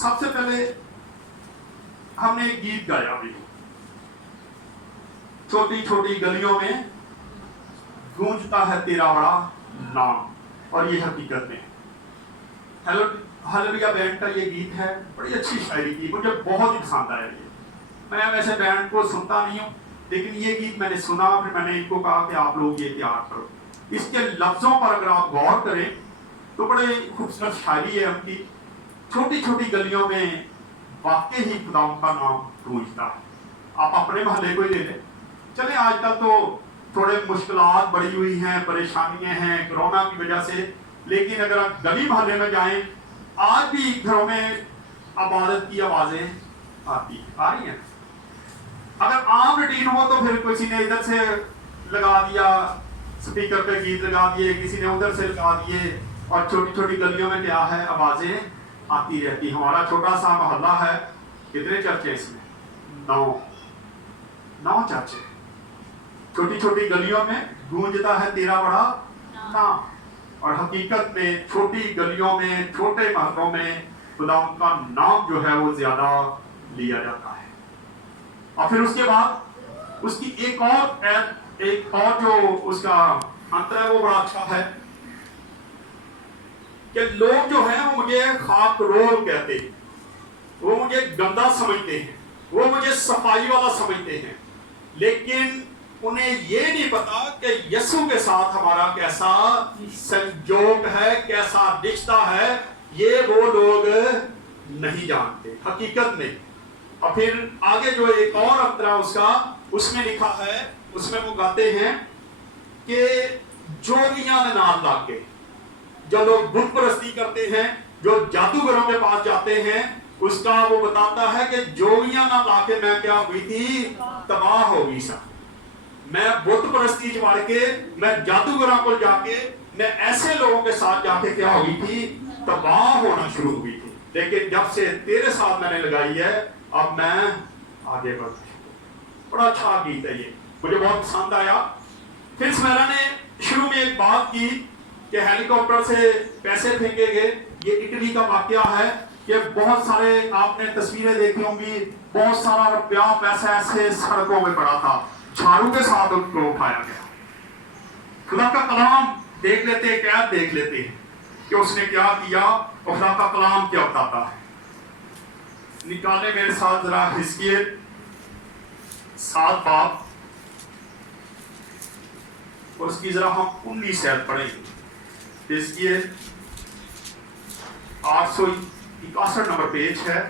سب سے پہلے ہم نے ایک گیت گایا بھی، چھوٹی چھوٹی گلیوں میں گونجتا ہے تیرا بڑا نام، اور یہ حقیقت میں ہلیلویا بینڈ کا یہ گیت ہے، بڑی اچھی شاعری کی، مجھے بہت ہی پسند آیا یہ۔ میں ویسے بینڈ کو سنتا نہیں ہوں، لیکن یہ گیت میں نے سنا، پھر میں نے ان کو کہا کہ آپ لوگ یہ تیار کرو۔ اس کے لفظوں پر اگر آپ غور کریں تو بڑے خوبصورت شاعری ہے ان کی۔ چھوٹی چھوٹی گلیوں میں واقعی ہی خدا کا نام گونجتا ہے۔ آپ اپنے محلے کو ہی لے لیں، چلیں آج کل تو تھوڑے مشکلات بڑھی ہوئی ہیں، پریشانیاں ہیں کورونا کی وجہ سے، لیکن اگر آپ گلی محلے میں جائیں آج بھی گھروں میں عبادت کی آوازیں آتی آ رہی ہیں۔ اگر عام روٹین ہو تو پھر کسی نے ادھر سے لگا دیا اسپیکر پہ گیت لگا دیے، کسی نے ادھر سے لگا دیے، اور چھوٹی چھوٹی گلیوں میں کیا ہے آوازیں آتی رہتی۔ ہمارا چھوٹا سا محلہ ہے، کتنے چرچے اس میں؟ 9 چرچے۔ چھوٹی چھوٹی گلیوں میں گونجتا ہے تیرا بڑا نام، اور حقیقت میں چھوٹی گلیوں میں چھوٹے محلوں میں خدا کا نام جو ہے وہ زیادہ لیا جاتا ہے۔ اور پھر اس کے بعد اس کی ایک اور جو اس کا انتر ہے وہ بڑا اچھا ہے کہ لوگ جو ہیں وہ مجھے خاک رول کہتے ہیں، وہ مجھے گندا سمجھتے ہیں، وہ مجھے صفائی والا سمجھتے ہیں، لیکن انہیں یہ نہیں پتا کہ یسوع کے ساتھ ہمارا کیسا سنجوگ ہے، کیسا رشتہ ہے، یہ وہ لوگ نہیں جانتے حقیقت میں۔ اور پھر آگے جو ایک اور انترا اس کا، اس میں لکھا ہے، اس میں وہ گاتے ہیں کہ جوگیاں نے نام لا کے، جو لوگ بت پرستی کرتے ہیں، جو جادوگروں کے پاس جاتے ہیں، اس کا وہ بتاتا ہے کہ جوگیاں نہ لا کے میں کیا ہوئی تھی؟ تباہ ہو گئی سا۔ میں بت پرستی چھوڑ کے، میں جادوگروں کو جا کے، میں ایسے لوگوں کے ساتھ جا کے کیا ہوئی تھی؟ تباہ ہونا شروع ہوئی تھی، لیکن جب سے تیرے ساتھ میں نے لگائی ہے اب میں آگے بڑھ گئی۔ بڑا اچھا گیت ہے یہ، مجھے بہت پسند آیا۔ پھر سمیرا نے شروع میں ایک بات کی کہ ہیلی کاپٹر سے پیسے پھینکے گئے، یہ اٹلی کا واقعہ ہے کہ بہت سارے آپ نے تصویریں دیکھی ہوں گی، بہت سارا روپیہ پیسہ ایسے سڑکوں میں پڑا تھا، جھاڑو کے ساتھ ان کو اٹھایا گیا۔ خدا کا کلام دیکھ لیتے ہیں، قید دیکھ لیتے ہیں کہ اس نے کیا کیا، اور خدا کا کلام کیا بتاتا ہے۔ نکالے میرے ساتھ ذرا حزقیل 7 باب، اور اس کی ذرا ہم 19 آیت پڑھیں گے۔ حزقیل 861 نمبر پیج ہے۔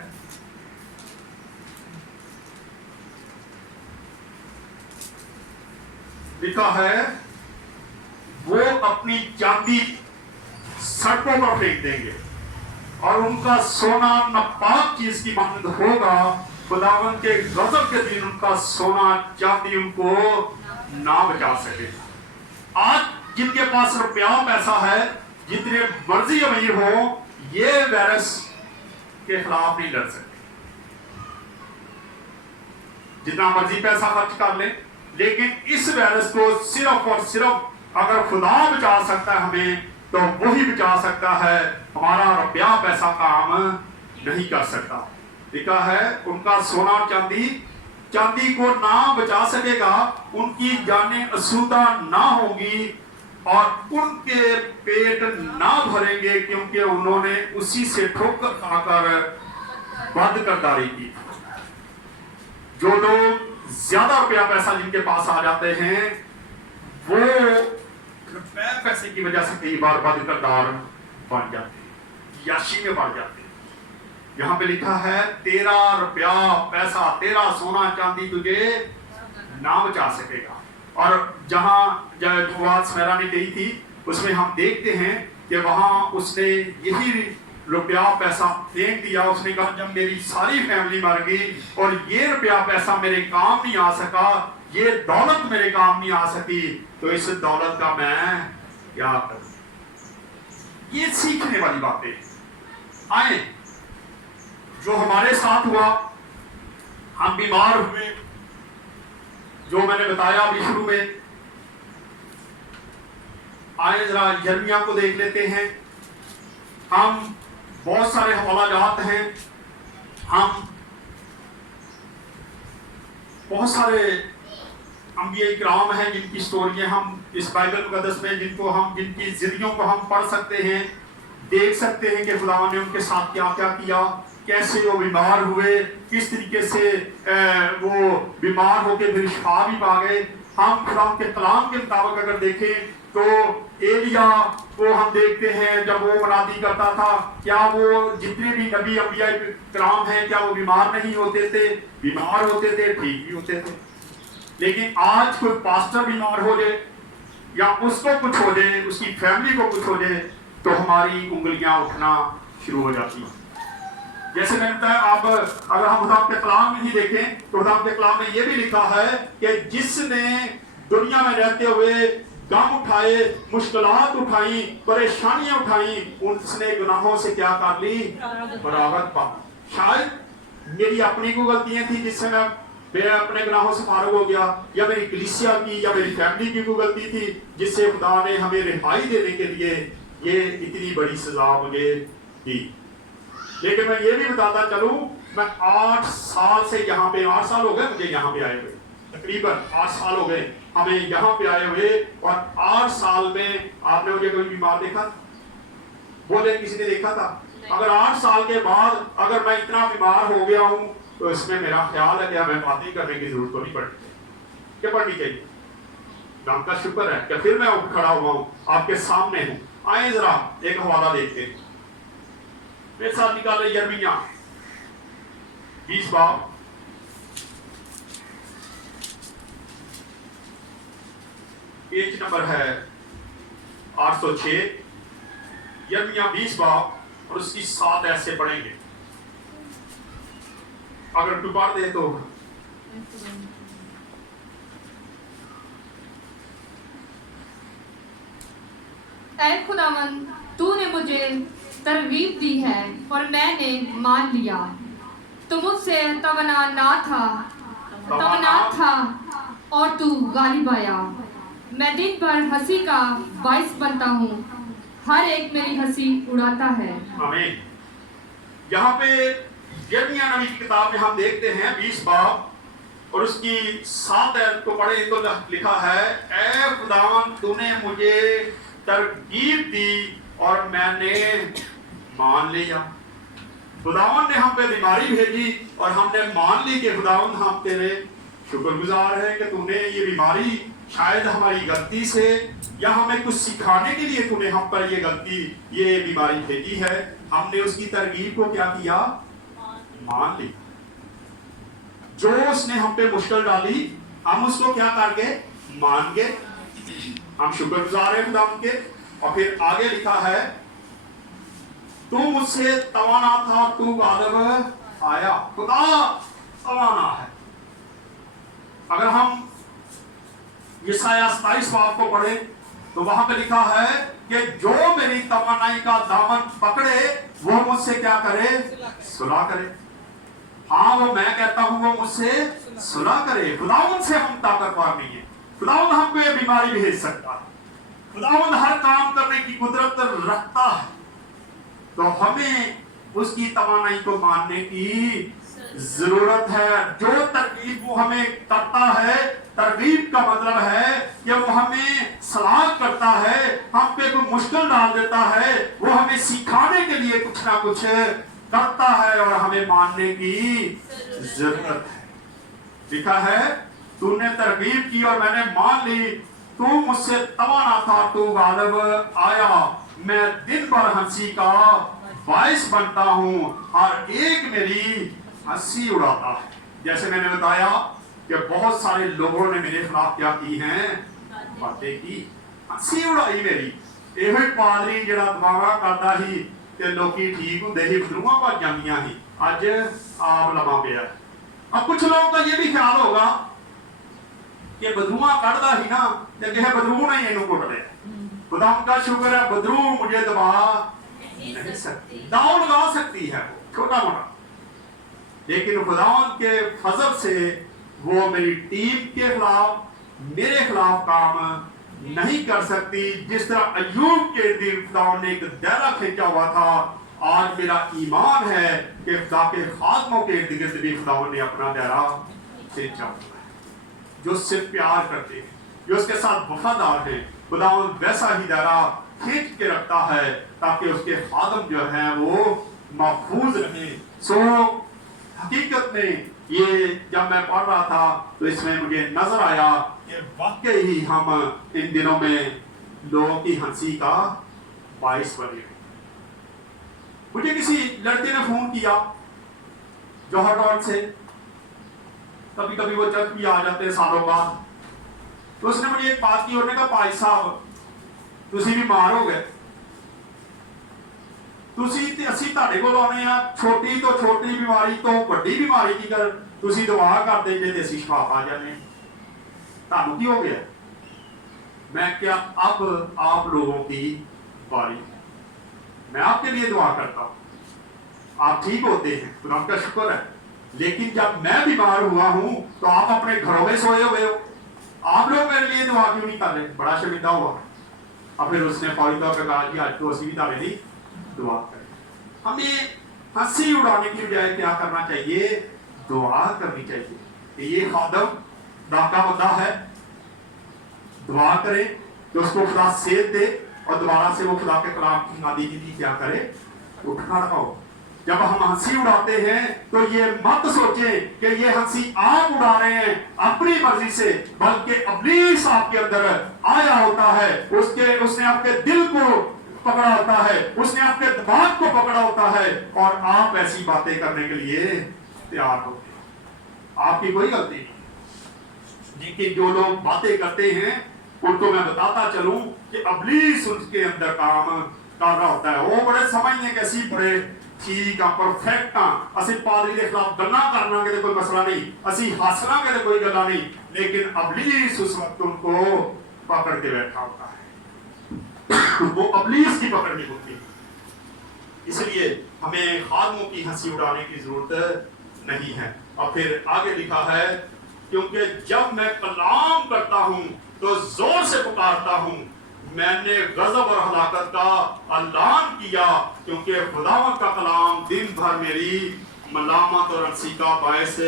لکھا ہے وہ اپنی چاندی سڑکوں پر پھینک دیں گے اور ان کا سونا ناپاک چیز کی مانند ہوگا، خداوند کے غضب کے دن ان کا سونا چاندی ان کو نہ بچا سکے۔ آج جن کے پاس روپیہ پیسہ ہے، جتنے مرضی امیر ہو، یہ وائرس کے خلاف نہیں لڑ سکتے، جتنا مرضی پیسہ خرچ کر لیں، لیکن اس وائرس کو صرف اور صرف اگر خدا بچا سکتا ہے ہمیں تو وہی بچا سکتا ہے، ہمارا روپیہ پیسہ کام نہیں کر سکتا۔ لکھا ہے ان کا سونا چاندی کو نہ بچا سکے گا، ان کی جانیں اسودہ نہ ہوں گی اور ان کے پیٹ نہ بھریں گے، کیونکہ انہوں نے اسی سے ٹھوکر کھا کر بد کرداری کی۔ جو لوگ زیادہ روپیہ پیسہ جن کے پاس آ جاتے ہیں، وہ روپے پیسے کی وجہ سے کئی بار بد کردار بن جاتے ہیں، یاشی میں بڑھ جاتے ہیں۔ یہاں پہ لکھا ہے تیرا روپیہ پیسہ، تیرا سونا چاندی تجھے نہ بچا سکے گا۔ اور جہاں جو بات سمیرا نے کہی تھی، اس میں ہم دیکھتے ہیں کہ وہاں اس نے یہی روپیہ پیسہ پھینک دیا۔ اس نے کہا جب میری ساری فیملی مر گئی اور یہ روپیہ پیسہ میرے کام نہیں آ سکا، یہ دولت میرے کام نہیں آ سکی، تو اس دولت کا میں کیا کروں؟ یہ سیکھنے والی باتیں آئیں جو ہمارے ساتھ ہوا۔ ہم بیمار ہوئے، جو میں نے بتایا ابھی شروع میں۔ آئیں ذرا یرمیہ کو دیکھ لیتے ہیں۔ ہم بہت سارے حوالہ جات ہیں ہم بہت سارے انبیاء کرام ہیں جن کی سٹوریاں ہم اس بائبل مقدس میں جن کی زندگیوں کو ہم پڑھ سکتے ہیں، دیکھ سکتے ہیں کہ خدا نے ان کے ساتھ کیا کیا کیا، کیسے وہ بیمار ہوئے، کس طریقے سے وہ بیمار ہو کے پھر شفا بھی پا گئے۔ ہم خدا کے کلام کے مطابق اگر دیکھیں تو ایلیا کو ہم دیکھتے ہیں جب وہ منادی کرتا تھا، کیا وہ جتنے بھی نبی انبیاء کرام ہیں کیا وہ بیمار نہیں ہوتے تھے؟ بیمار ہوتے تھے، ٹھیک بھی ہوتے تھے۔ لیکن آج کوئی پاسٹر بیمار ہو جائے یا اس کو کچھ ہو جائے، اس کی فیملی کو کچھ ہو جائے تو ہماری انگلیاں اٹھنا شروع ہو جاتی ہیں۔ جیسے میں نے بتایا، آپ اگر ہم خدا کے کلام میں ہی دیکھیں تو خدا کے کلام میں یہ بھی لکھا ہے کہ جس نے دنیا میں رہتے ہوئے غم اٹھائے، مشکلات اٹھائیں، پریشانیاں اٹھائیں، اس نے گناہوں سے کیا کر لی؟ فراغت پا۔ شاید میری اپنی کوئی غلطیاں تھیں جس سے میں اپنے گناہوں سے فارغ ہو گیا، یا میری کلیسیا کی یا میری فیملی کی کوئی غلطی تھی جس سے خدا نے ہمیں رہائی دینے کے لیے یہ اتنی بڑی سزا مجھے دی۔ لیکن میں یہ بھی بتاتا چلوں، میں 8 سال سے یہاں پہ، 8 سال ہو گئے مجھے یہاں پہ آئے ہوئے، تقریباً 8 سال ہو گئے ہمیں یہاں پہ آئے ہوئے، اور 8 سال میں آپ نے مجھے کوئی بیمار دیکھا؟ بولے کسی نے دیکھا تھا؟ اگر 8 سال کے بعد اگر میں اتنا بیمار ہو گیا ہوں تو اس میں میرا خیال ہے کہ ہمیں باتیں کرنے کی ضرورت تو نہیں پڑتی، کہ پڑھنی چاہیے۔ رب کا شکر ہے کہ پھر میں اٹھ کھڑا ہوا ہوں، آپ کے سامنے ہوں۔ آئیں ذرا ایک حوالہ دیکھتے ہیں، میرے ساتھ نکالے یرمیہ 20 باب، پیج نمبر ہے 806، یرمیہ 20 باب اور اس کی 7 ایسے پڑھیں گے۔ اگر تو پڑھ دے تو اے خداوند، تو نے مجھے ترغیب دی ہے اور میں نے مان لیا۔ تو مجھ سے توانا نہ تھا اور تو غالب آیا۔ میں دن بھر ہنسی کا باعث بنتا ہوں، ہر ایک میری ہنسی اڑاتا ہے۔ آمین۔ یہاں پہ یرمیہ نبی کی کتاب میں ہم دیکھتے ہیں 20 باب اور اس کی 7 آیت کو پڑھیں تو لکھا ہے، اے خداوند تو نے مجھے ترغیب دی اور میں نے مان لیا۔ خداوند نے ہم پہ بیماری بھیجی اور ہم نے مان لی کہ خداوند ہم تیرے شکر گزار ہیں کہ تو نے یہ بیماری شاید ہماری غلطی سے یا ہمیں کچھ سکھانے کے لیے تو نے ہم پر یہ غلطی، یہ بیماری بھیجی ہے۔ ہم نے اس کی ترغیب کو کیا کیا؟ مان لی۔ جو اس نے ہم پہ مشکل ڈالی ہم اس کو کیا کر گئے؟ مان گئے۔ ہم شکر گزار ہیں خداوند کے۔ اور پھر آگے لکھا ہے، تو مجھ سے توانا تھا تو غالب آیا۔ خدا توانا ہے۔ اگر ہم یسایہ 27 باب کو پڑھیں تو وہاں پہ لکھا ہے کہ جو میری توانائی کا دامن پکڑے وہ مجھ سے کیا کرے؟ صلح کرے۔ ہاں وہ میں کہتا ہوں وہ مجھ سے صلح کرے۔ خداوند سے ہم طاقتور نہیں ہیں۔ خداوند ہم کو یہ بیماری بھیج سکتا ہے، خداوند ہر کام کرنے کی قدرت رکھتا ہے، تو ہمیں اس کی توانائی کو ماننے کی ضرورت ہے۔ جو ترغیب وہ ہمیں کرتا ہے، ترغیب کا مطلب ہے کہ وہ ہمیں صلاح کرتا ہے، ہم پہ کوئی مشکل ڈال دیتا ہے، وہ ہمیں سکھانے کے لیے کچھ نہ کچھ کرتا ہے اور ہمیں ماننے کی ضرورت ہے۔ لکھا ہے، تو نے ترغیب کی اور میں نے مان لی، تو مجھ سے توانا تھا تو غالب آیا۔ میں دن بھر ہنسی کا باعث بنتا ہوں، ہر ایک میری ہنسی اڑاتا ہے۔ جیسے میں نے بتایا کہ بہت سارے لوگوں نے میرے خلاف کیا کی ہیں؟ باتیں کی، ہنسی اڑائی میری۔ یہ پادری جڑا دعا کرتا ہی تے لوکی ٹھیک ہوندے ہی بدروہاں بھج جاندیاں ہی، اج آپ لمحہ پیا۔ اب کچھ لوگوں کا یہ بھی خیال ہوگا کہ بدروہاں کڑدا ہی نا تے کہ بدروہ نے اینو کٹ دے۔ خدا کا شکر ہے بدروہ مجھے دبا نہیں سکتی، داؤ لگا سکتی ہے چھوٹا موٹا، لیکن خدا کے فضل سے وہ میری ٹیم کے خلاف، میرے خلاف کام نہیں کر سکتی۔ جس طرح ایوب کے دل خدا نے ایک دائرہ کھینچا ہوا تھا آج میرا ایمان ہے کہ خدا کے خادموں کے ارد گرد بھی خداوند نے اپنا دائرہ کھینچا ہوا ہے، جو اس سے پیار کرتے ہیں، جو اس کے ساتھ وفادار ہیں، خداوند ویسا ہی دائرہ کھینچ کے رکھتا ہے تاکہ اس کے خادم جو ہیں وہ محفوظ رہیں۔ سو حقیقت میں یہ جب میں پڑھ رہا تھا تو اس میں مجھے نظر آیا کہ واقعی ہی ہم ان دنوں میں لوگوں کی ہنسی کا باعث بنے۔ مجھے کسی لڑکے نے فون کیا جوہر روڈ سے، کبھی کبھی وہ چرچ بھی آ جاتے ہیں سالوں بعد، تو اس نے مجھے ایک بات کی، انہوں نے کہا بھائی صاحب تسی بیمار ہو گئے، تسی اسی تہاڈے کول آنے آ، چھوٹی تو چھوٹی بیماری تو بڑی بیماری کی کر تسی دعا کر دیں جے تے اسی شفا پا جانے، تانوں کی ہو گیا؟ میں کیا اب آپ لوگوں کی باری ہے، میں آپ کے لیے دعا کرتا ہوں، آپ ٹھیک ہوتے ہیں، خدا کا شکر ہے، لیکن جب میں بیمار ہوا ہوں تو آپ اپنے گھروں میں سوئے ہوئے ہو، آپ لوگ میرے لیے دعا کیوں نہیں کر رہے؟ بڑا شرمندہ ہوا۔ اور پھر اس نے فوری طور پہ کہا کہ آج تو اسی بھی تعلیم نہیں دعا کریں۔ ہمیں ہنسی اڑانے کی بجائے کیا کرنا چاہیے؟ دعا کرنی چاہیے کہ یہ خادم خدا کا بندہ ہے، دعا کرے کہ اس کو خدا صحت دے اور دوبارہ سے وہ خدا کے کلام کی نادی کی کیا کرے؟ اٹھا رہو۔ جب ہم ہنسی اڑاتے ہیں تو یہ مت سوچیں کہ یہ ہنسی آپ اڑا رہے ہیں اپنی مرضی سے، بلکہ ابلیس آپ کے اندر آیا ہوتا ہے، اس نے آپ کے دل کو پکڑا ہوتا ہے، اس نے آپ کے دماغ کو پکڑا ہوتا ہے، اور آپ ایسی باتیں کرنے کے لیے تیار ہوتے ہیں۔ آپ کی کوئی غلطی نہیں، لیکن جو لوگ باتیں کرتے ہیں ان کو میں بتاتا چلوں کہ ابلیس ان کے اندر کام کر رہا ہوتا ہے۔ وہ بڑے سمجھنے کے اسی بڑے ٹھیک ہاں، پرفیکٹ ہاں، اسی پادری کے خلاف گلا کرنا کے کوئی مسئلہ نہیں، اسی ہسنا کے کوئی گلا نہیں، لیکن ابلیس اس وقت ان کو پکڑ کے بیٹھا ہوتا ہے، وہ ابلیس کی پکڑ نہیں ہوتی۔ اس لیے ہمیں خادموں کی ہنسی اڑانے کی ضرورت نہیں ہے۔ اور پھر آگے لکھا ہے کیونکہ جب میں کلام کرتا ہوں تو زور سے پکارتا ہوں، میں نے غضب اور ہلاکت کا اعلان کیا، کیونکہ خداوند کا کلام دن بھر میری ملامت اور ہنسی کا باعث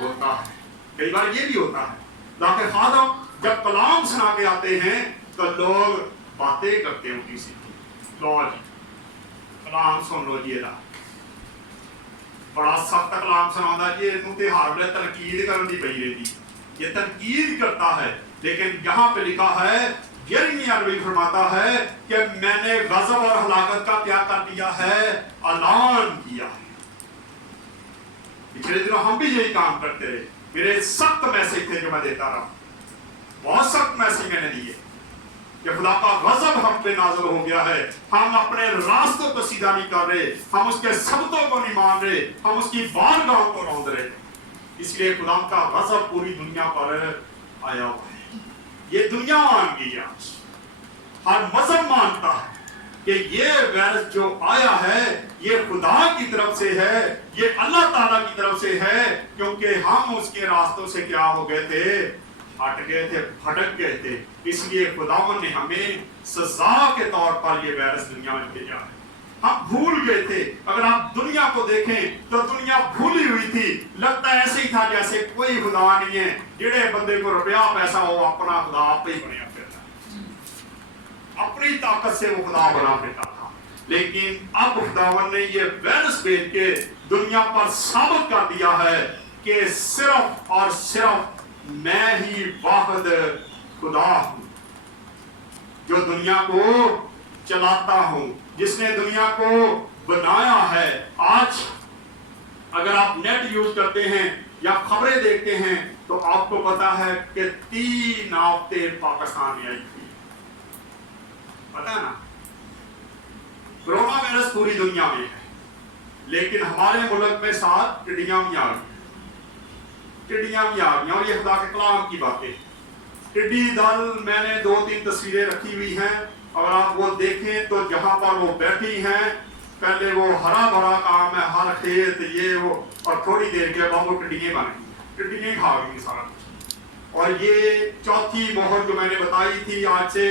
ہوتا ہے۔ کئی بار یہ بھی ہوتا ہے تاکہ خادم جب کلام سنا کے آتے ہیں تو لوگ باتیں کرتے ہیں اٹھی سی، لو جی کلام سن لو جی، بڑا سخت کلام سنا جی، ہار بلے تنقید کرنے کی پی رہی، یہ تنقید کرتا ہے، لیکن یہاں پہ لکھا ہے یرمیا نبی فرماتا ہے کہ میں نے غضب اور ہلاکت کا کیا کر دیا ہے؟ اعلان کیا ہے۔ پچھلے دنوں ہم بھی یہی کام کرتے رہے، میرے سخت میسج تھے جو میں دیتا رہا، بہت سخت میسج میں نے دیے کہ خدا کا غضب ہم پہ نازل ہو گیا ہے، ہم اپنے راستوں کو سیدھا نہیں کر رہے، ہم اس کے سبتوں کو نہیں مان رہے، ہم اس کی بارگاہوں کو روند رہے، اس لیے خدا کا غضب پوری دنیا پر آیا ہوا ہے۔ یہ دنیا مان گئی ہے، ہر مذہب مانتا ہے کہ یہ وائرس جو آیا ہے یہ خدا کی طرف سے ہے، یہ اللہ تعالیٰ کی طرف سے ہے، کیونکہ ہم اس کے راستوں سے کیا ہو گئے تھے؟ ہٹ گئے تھے، بھٹک گئے تھے، اس لیے خداوند نے ہمیں سزا کے طور پر یہ وائرس دنیا میں بھیجا ہے۔ ہم بھول گئے تھے، اگر آپ دنیا کو دیکھیں تو دنیا بھولی ہوئی تھی، لگتا ایسے ہی تھا جیسے کوئی خدا نہیں ہے، جڑے بندے کو روپیہ پیسہ ہو اپنا خدا آپ ہی بنیا پھرتا، اپنی طاقت سے وہ خدا بنا پھرتا تھا۔ لیکن اب خداوند نے یہ وائرس بھیج کے دنیا پر ثابت کر دیا ہے کہ صرف اور صرف میں ہی واحد خدا ہوں جو دنیا کو چلاتا ہوں، جس نے دنیا کو بنایا ہے۔ آج اگر آپ نیٹ یوز کرتے ہیں یا خبریں دیکھتے ہیں تو آپ کو پتا ہے کہ 3 آفتیں پاکستان میں آئی تھی، پتا ہے نا؟ کرونا وائرس پوری دنیا میں ہے، لیکن ہمارے ملک میں 7 ٹڈیاں بھی آ گئی، ٹڈیاں بھی آ گئی، اور یہ خدا کے کلام کی باتیں۔ ٹڈی دل میں نے 2-3 تصویریں رکھی ہوئی ہیں، اگر آپ وہ دیکھیں تو جہاں پر وہ بیٹھی ہیں پہلے وہ ہرا بھرا کام ہے، ہر کھیت یہ وہ، اور تھوڑی دیر کے بعد وہ ٹڈیاں بن گئی، ٹڈیاں کھا گئی سارا کچھ۔ اور یہ چوتھی مہر جو میں نے بتائی تھی آج سے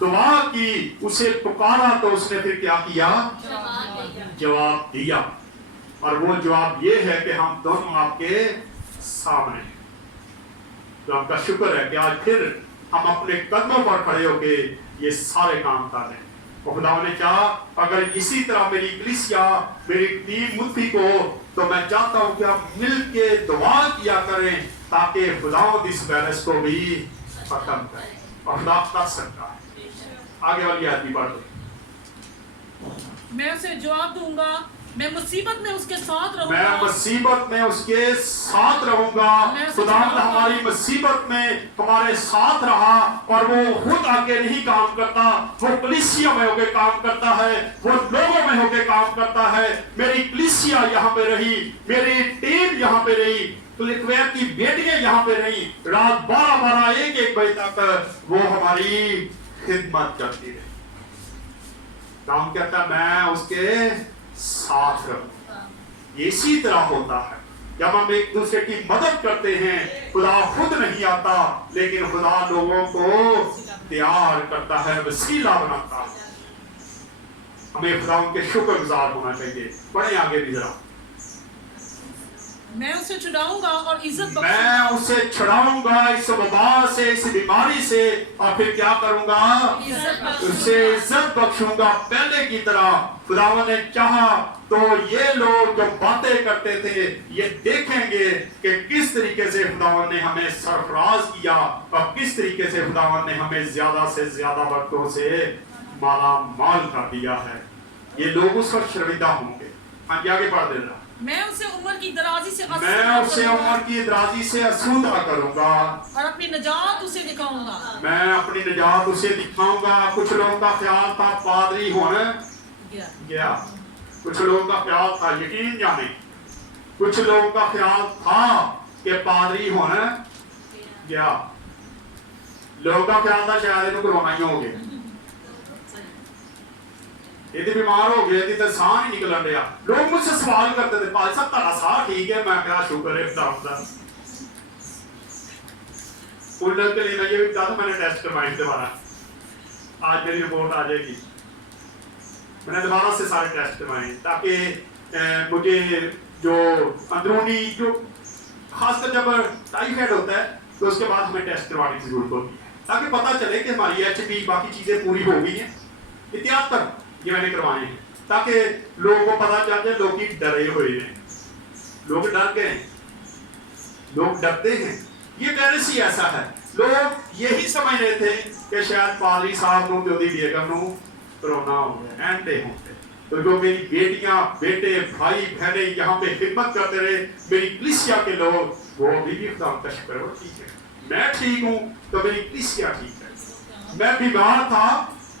دعا کی, اسے پکارا تو اس نے پھر کیا کیا؟ جواب دیا. اور وہ جواب یہ ہے کہ ہم دونوں آپ کے سامنے ہیں. تو آپ کا شکر ہے کہ آج پھر ہم اپنے قدموں پر کھڑے ہو کے یہ سارے کام کر رہے ہیں. اور خدا نے چاہا اگر اسی طرح میری کلیسیا, میری ٹیم مدفی کو, تو میں چاہتا ہوں کہ ہم مل کے دعا کیا کریں تاکہ خدا اس وائرس کو بھی ختم کرے. اور خدا کر سکتا ہے. آگے والی آیت بھی پڑھ دو. میں اسے جواب دوں گا, میں مصیبت میں اس کے ساتھ رہوں میں گا. مصیبت میں اس کے ساتھ رہوں گا. خدا ہماری مصیبت میں ہمارے ساتھ رہا, اور وہ خود آگے نہیں کام کرتا, وہ کلیسیا میں ہو کے کام کرتا ہے, وہ لوگوں میں ہو کے کام کرتا ہے. میری کلیسیا یہاں پہ رہی, میری ٹیم یہاں پہ رہی, کلیکویر کی بیٹیاں یہاں پہ رہی, رات 12-1 بجے تک وہ ہماری خدمت کرتی رہی. کام کہتا ہے میں اس کے ساتھ رہوں. اسی طرح ہوتا ہے جب ہم ایک دوسرے کی مدد کرتے ہیں. خدا خود نہیں آتا, لیکن خدا لوگوں کو تیار کرتا ہے, وسیلہ بناتا ہے. ہمیں خدا ان کے شکر گزار ہونا چاہیے. پڑھیں آگے بھی ذرا. میں اسے چھڑاؤں گا اور عزت بخشوں میں گا. اسے چھڑاؤں گا اس وبا سے, اس بیماری سے, اور پھر کیا کروں گا؟ اسے عزت بخشوں گا پہلے کی طرح. خداوند نے چاہا تو یہ لوگ جو باتیں کرتے تھے یہ دیکھیں گے کہ کس طریقے سے خداوند نے ہمیں سرفراز کیا, اور کس طریقے سے خداوند نے ہمیں زیادہ سے زیادہ برکتوں سے مالا مال کر دیا ہے. یہ لوگ اس وقت شرمندہ ہوں گے. ہاں جی آگے پڑھ دینا. میں اسے عمر کی درازی سے اسودہ کروں گا, اور اپنی نجات اسے دکھاؤں گا. میں اپنی نجات اسے دکھاؤں گا. کچھ لوگوں کا خیال تھا پادری ہونا گیا, کچھ لوگوں کا خیال تھا, یقین جانے, کچھ لوگوں کا خیال تھا کہ پادری ہونا گیا. لوگوں کا خیال تھا شاید انہوں کرونا ہی ہو گیا, یہ تو بیمار ہو گیا, یہ تو سان ہی نکل رہا. لوگ مجھ سے سوال کرتے تھے پادری صاحب تارا سا ٹھیک ہے؟ میں کہا شکر ہے خدا کا. الٹ کے لیے میں یہ بھی بتا دوں, میں نے ٹیسٹ کروائے دوبارہ, آج میری رپورٹ آ جائے گی. میں نے دوبارہ سے سارے ٹیسٹ کروائے تاکہ مجھے جو اندرونی جو خاص کر جب ٹائیفائڈ ہوتا ہے تو اس کے بعد ہمیں ٹیسٹ کروانے کی ضرورت ہوتی ہے, تاکہ پتہ چلے کہ ہماری ایچ پی باقی چیزیں پوری ہو گئی ہیں. احتیاط تک یہ میں نے کروائے ہیں تاکہ لوگوں کو پتہ چل جائے. لوگ ڈرے ہوئے ہیں, لوگ ڈر گئے, لوگ ڈرتے ہیں. یہ وائرس ہی ایسا ہے. لوگ یہی سمجھ رہے تھے کہ شاید پادری صاحب نو جو بیگم نو کرونا ہو گیا, اینٹے ہوں گے. تو جو میری بیٹیاں, بیٹے, بھائی بہنیں یہاں پہ خدمت کرتے رہے, میری کلیسیا کے لوگ, وہ بھی خدا کا شکر ہے, وہ ٹھیک ہے. میں ٹھیک ہوں تو میری کلیسیا ٹھیک ہے. میں بیمار تھا,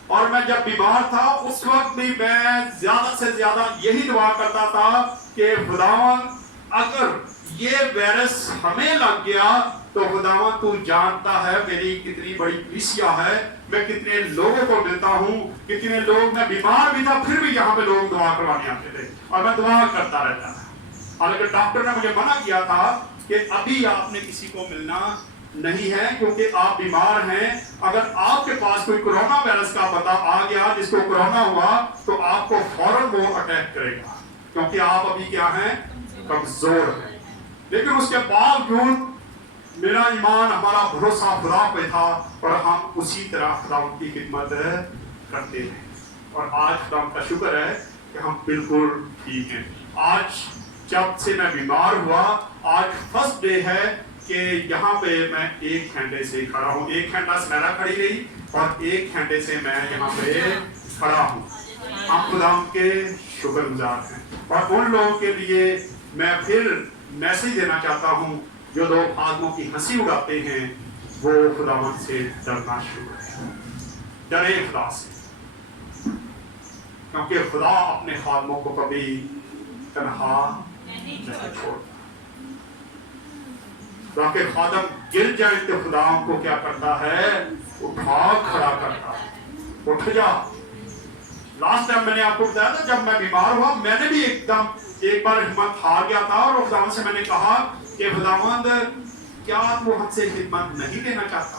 اور میں جب بیمار تھا اس وقت بھی میں زیادہ سے زیادہ یہی دعا کرتا تھا کہ خداوند اگر یہ وائرس ہمیں لگ گیا تو خداوند تو جانتا ہے میری کتنی بڑی کلیسیا ہے, میں کتنے لوگوں کو ملتا ہوں, کتنے لوگ, میں بیمار بھی تھا پھر بھی یہاں پہ لوگ دعا کروانے آتے تھے, اور میں دعا کرتا رہتا تھا. حالانکہ ڈاکٹر نے مجھے منع کیا تھا کہ ابھی آپ نے کسی کو ملنا نہیں ہے کیونکہ آپ بیمار ہیں. اگر آپ کے پاس کوئی کرونا وائرس کا پتہ آ گیا, جس کو کرونا ہوا, تو آپ کو فوراً وہ اٹیک کرے گا, کیونکہ آپ ابھی کیا ہیں, کمزور ہیں. لیکن اس کے باوجود میرا ایمان, ہمارا بھروسہ خدا پہ تھا, اور ہم اسی طرح خدا کی خدمت کرتے ہیں. اور آج خدا کا شکر ہے کہ ہم بالکل ٹھیک ہیں. آج جب سے میں بیمار ہوا, آج فرسٹ ڈے ہے کہ یہاں پہ میں 1 گھنٹے سے کھڑا ہوں. 1 گھنٹہ سمیرا کھڑی رہی, اور 1 گھنٹے سے میں یہاں پہ کھڑا ہوں. ہم خدا کے شکر گزار ہیں. اور ان لوگوں کے لیے میں پھر میسج دینا چاہتا ہوں جو لوگ آدموں کی ہنسی اڑاتے ہیں, وہ خداوند سے ڈرنا شروع کریں. ڈرے خدا سے, کیونکہ خدا اپنے خادموں کو کبھی تنہا نہیں چھوڑتا. تاکہ خادم گر جائے تو خدا کو کیا کرتا ہے, اٹھا کھڑا کرتا ہے. اٹھ جا. لاسٹ ٹائم میں نے آپ کو بتایا تھا جب میں بیمار ہوا, میں نے بھی ایک بار ہمت ہار گیا تھا, اور خداوند سے میں نے کہا کہ خداوند کیا تو ہم سے خدمت نہیں لینا چاہتا؟